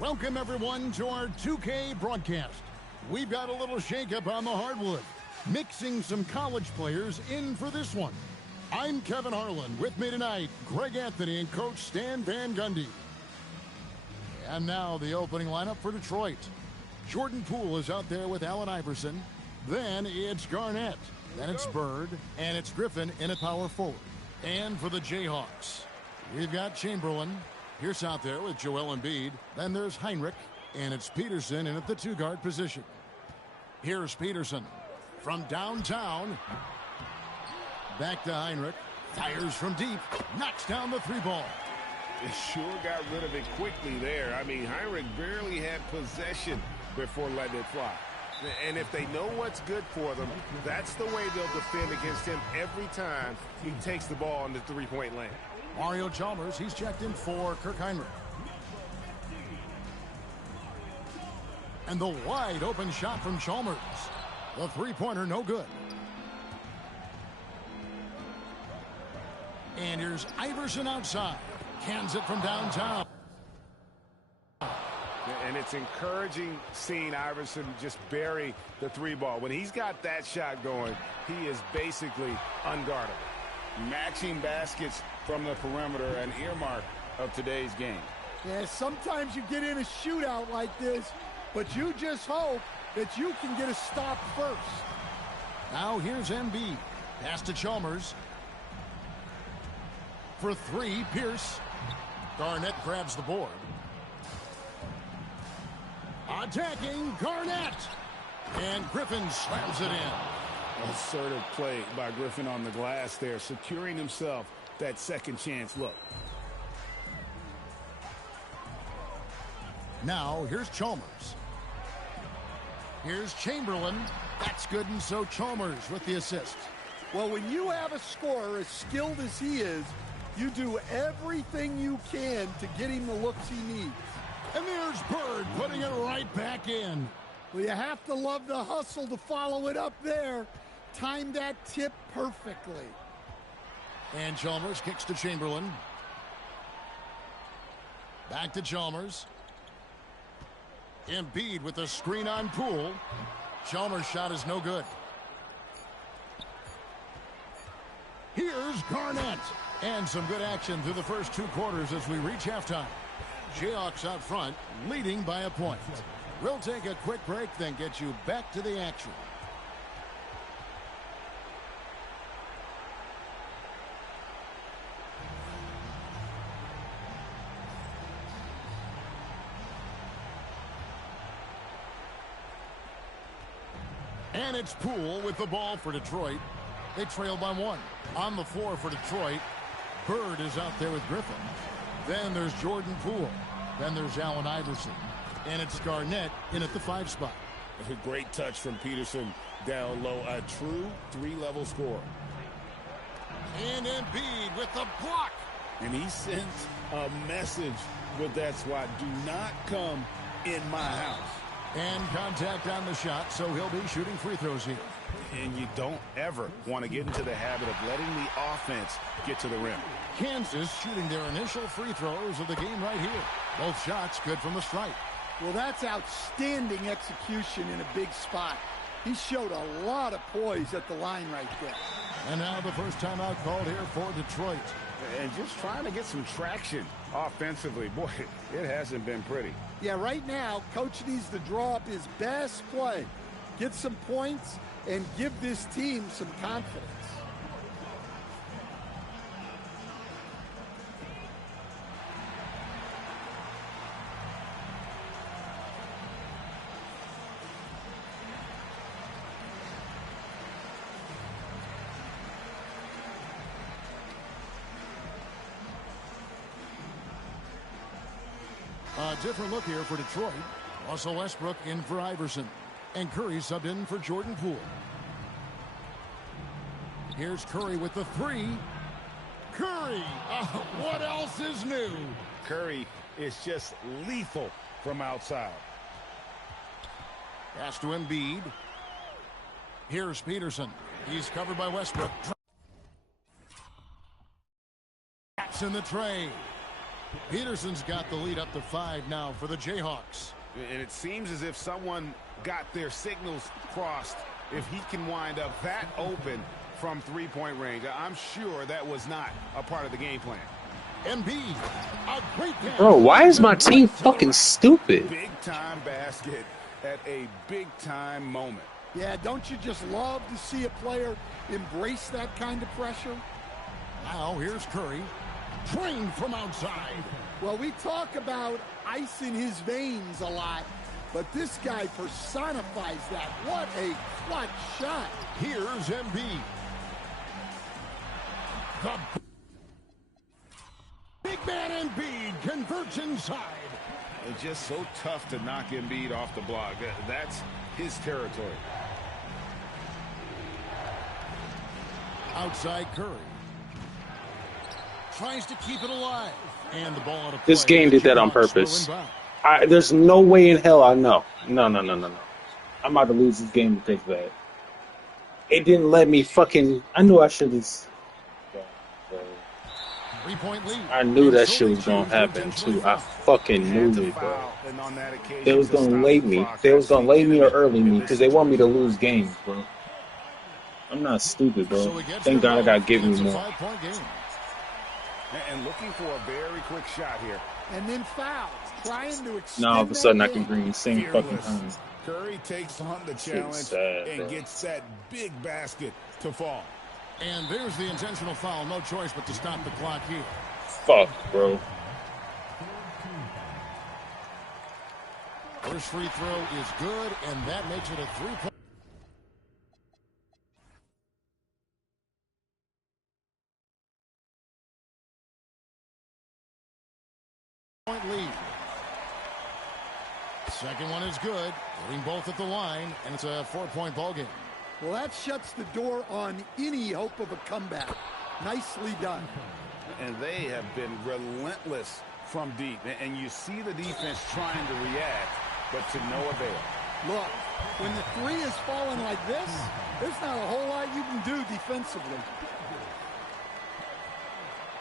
Welcome, everyone, to our 2K broadcast. We've got a little shakeup on the hardwood, mixing some college players in for this one. I'm Kevin Harlan. With me tonight, Greg Anthony and Coach Stan Van Gundy. And now the opening lineup for Detroit. Jordan Poole is out there with Allen Iverson. Then it's Garnett. Then it's Bird. And it's Griffin in at power forward. And for the Jayhawks, we've got Chamberlain. Pierce out there with Joel Embiid. Then there's Heinrich. And it's Peterson in at the two-guard position. Here's Peterson from downtown. Back to Heinrich. Fires from deep. Knocks down the three ball. They sure got rid of it quickly there. I mean, Heinrich barely had possession before letting it fly. And if they know what's good for them, that's the way they'll defend against him every time he takes the ball in the three-point lane. Mario Chalmers, he's checked in for Kirk Heinrich. And the wide open shot from Chalmers. The three-pointer, no good. And here's Iverson outside. Cans it from downtown. And it's encouraging seeing Iverson just bury the three ball. When he's got that shot going, he is basically unguardable. Matching baskets from the perimeter, an earmark of today's game. Yeah, sometimes you get in a shootout like this, but you just hope that you can get a stop first. Now here's Embiid. Pass to Chalmers. For three, Pierce. Garnett grabs the board. Attacking Garnett. And Griffin slams it in. Assertive play by Griffin on the glass there, securing himself that second chance look. Now here's Chalmers. Here's Chamberlain. That's good, and so Chalmers with the assist. Well, when you have a scorer as skilled as he is, you do everything you can to get him the looks he needs. And there's Bird putting it right back in. Well, you have to love the hustle to follow it up there. Timed that tip perfectly. And Chalmers kicks to Chamberlain. Back to Chalmers. Embiid with the screen on Poole. Chalmers' shot is no good. Here's Garnett. And some good action through the first two quarters as we reach halftime. Jayhawks out front, leading by a point. We'll take a quick break, then get you back to the action. And it's Poole with the ball for Detroit. They trail by one. On the floor for Detroit, Bird is out there with Griffin. Then there's Jordan Poole. Then there's Allen Iverson. And it's Garnett in at the 5 spot. A great touch from Peterson down low. A true three-level score. And Embiid with the block. And he sent a message with that swat. Do not come in my house. And contact on the shot, so he'll be shooting free throws here. And you don't ever want to get into the habit of letting the offense get to the rim. Kansas shooting their initial free throws of the game right here. Both shots good from the stripe. Well, that's outstanding execution in a big spot. He showed a lot of poise at the line right there. And now the first timeout called here for Detroit. And just trying to get some traction offensively. Boy, it hasn't been pretty. Yeah, right now, Coach needs to draw up his best play, get some points, and give this team some confidence. A different look here for Detroit. Russell Westbrook in for Iverson. And Curry subbed in for Jordan Poole. Here's Curry with the three. Curry! What else is new? Curry is just lethal from outside. Pass to Embiid. Here's Peterson. He's covered by Westbrook. That's in the tray. Peterson's got the lead up to 5 now for the Jayhawks. And it seems as if someone got their signals crossed if he can wind up that open from three-point range. I'm sure that was not a part of the game plan. Embiid, a great pass. Bro, why is my team fucking stupid? Big-time basket at a big-time moment. Yeah, don't you just love to see a player embrace that kind of pressure? Now here's Curry, trained from outside. Well, we talk about ice in his veins a lot, but this guy personifies that. What a clutch shot. Here's Embiid. The big man Embiid converts inside. It's just so tough to knock Embiid off the block. That's his territory. Outside Curry. Tries to keep it alive. And the ball out of play. This game did that on purpose. There's no way in hell I know. No. I'm about to lose this game because of that. It didn't let me fucking... I knew I should have... 3-point lead. I knew that shit was going to happen, too. I fucking knew it, bro. They was going to lay me. They was going to lay me or early me because they want me to lose games, bro. I'm not stupid, bro. Thank God I got given me more. And looking for a very quick shot here. And then fouls. Trying to extend. Now all of a sudden I can green same fucking time. Curry takes on the challenge sad, and gets that big basket to fall. And there's the intentional foul. No choice but to stop the clock here. Fuck, bro. First free throw is good, and that makes it a 3-point. Lead. Second one is good. Getting both at the line, and it's a 4-point ball game. Well, that shuts the door on any hope of a comeback. Nicely done. And they have been relentless from deep. And you see the defense trying to react, but to no avail. Look, when the three is falling like this, there's not a whole lot you can do defensively.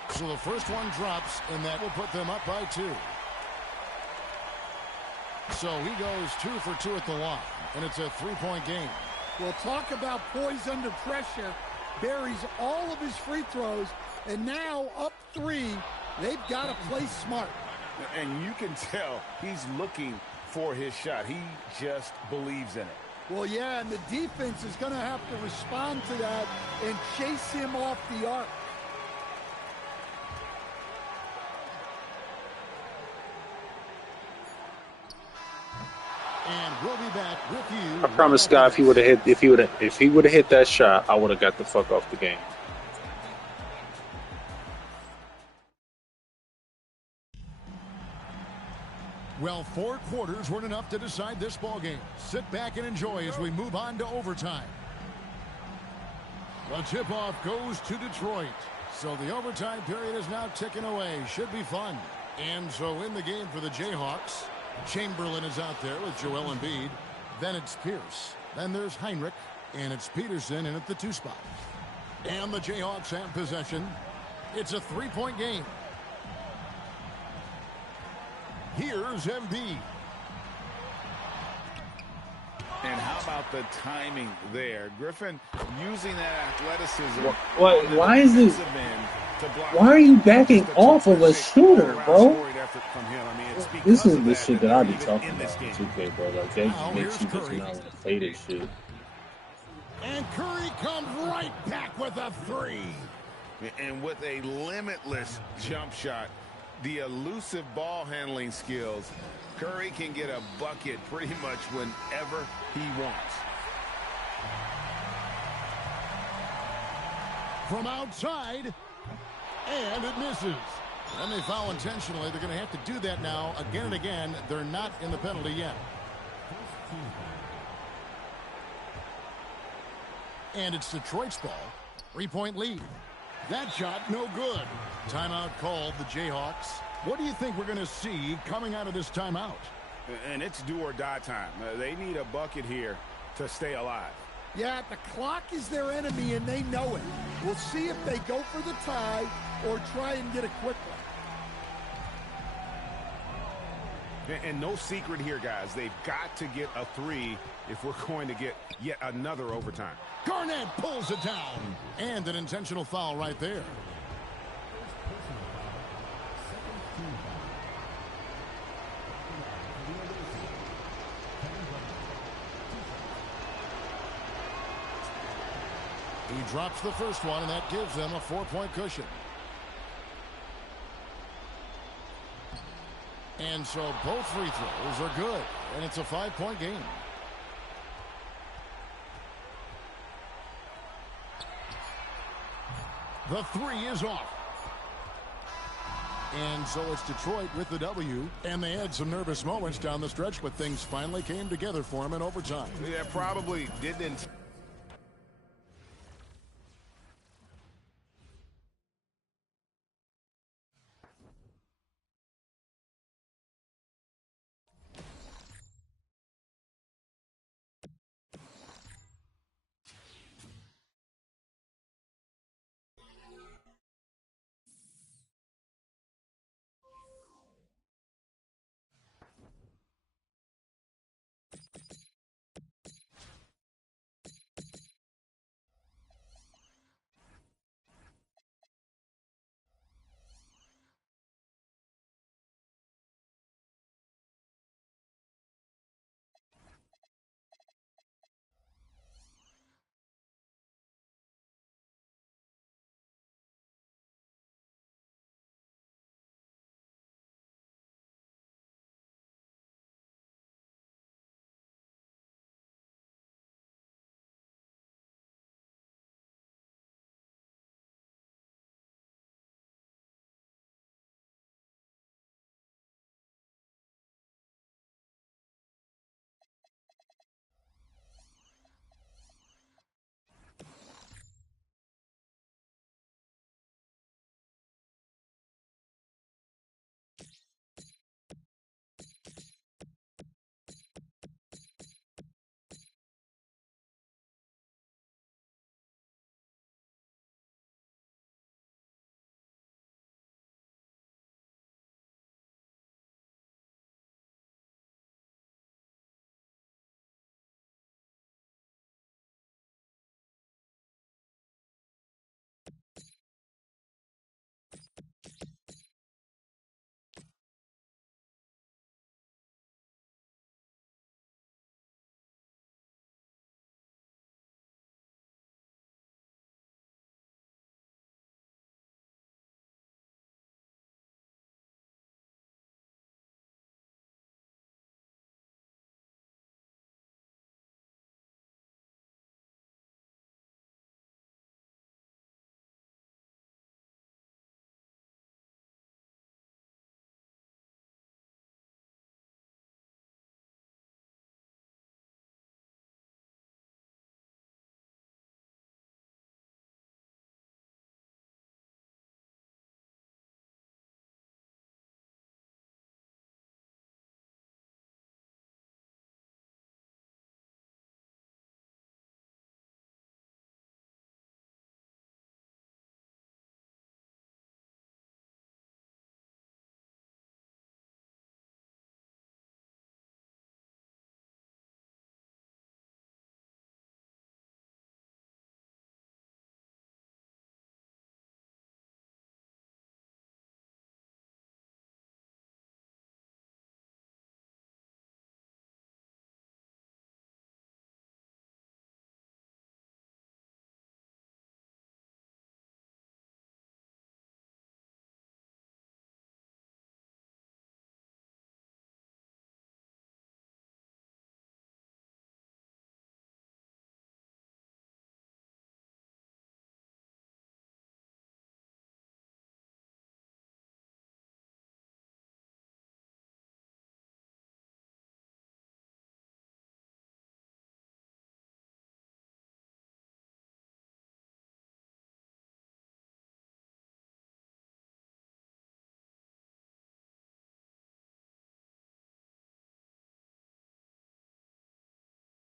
So the first one drops, and that will put them up by 2. So he goes 2 for 2 at the line, and it's a 3-point game. Well, talk about poise under pressure. Buries all of his free throws, and now up 3. They've got to play smart. And you can tell he's looking for his shot. He just believes in it. Well, yeah, and the defense is going to have to respond to that and chase him off the arc. And we'll be back with you. I promise God, if he would have hit that shot, I would have got the fuck off the game. Well, 4 quarters weren't enough to decide this ball game. Sit back and enjoy as we move on to overtime. The tip-off goes to Detroit. So the overtime period is now ticking away. Should be fun. And so in the game for the Jayhawks, Chamberlain is out there with Joel Embiid. Then it's Pierce. Then there's Heinrich. And it's Peterson in at the 2 spot. And the Jayhawks have possession. It's a 3-point game. Here's Embiid. And how about the timing there? Griffin using that athleticism. Why is this? Why are you backing off of a shooter, bro? This is the shit that I be talking about in 2K, bro. Like, that just makes you just not want to play this shit. And Curry comes right back with a 3. And with a limitless jump shot, the elusive ball handling skills, Curry can get a bucket pretty much whenever he wants. From outside, and it misses. And they foul intentionally. They're going to have to do that now again and again. They're not in the penalty yet. And it's Detroit's ball. 3-point lead. That shot, no good. Timeout called, the Jayhawks. What do you think we're going to see coming out of this timeout? And it's do or die time. They need a bucket here to stay alive. Yeah, the clock is their enemy, and they know it. We'll see if they go for the tie or try and get a quick one. And no secret here, guys. They've got to get a 3 if we're going to get yet another overtime. Garnett pulls it down. And an intentional foul right there. He drops the first one, and that gives them a 4-point cushion. And so both free throws are good, and it's a 5-point game. The 3 is off. And so it's Detroit with the W, and they had some nervous moments down the stretch, but things finally came together for them in overtime. Yeah, probably didn't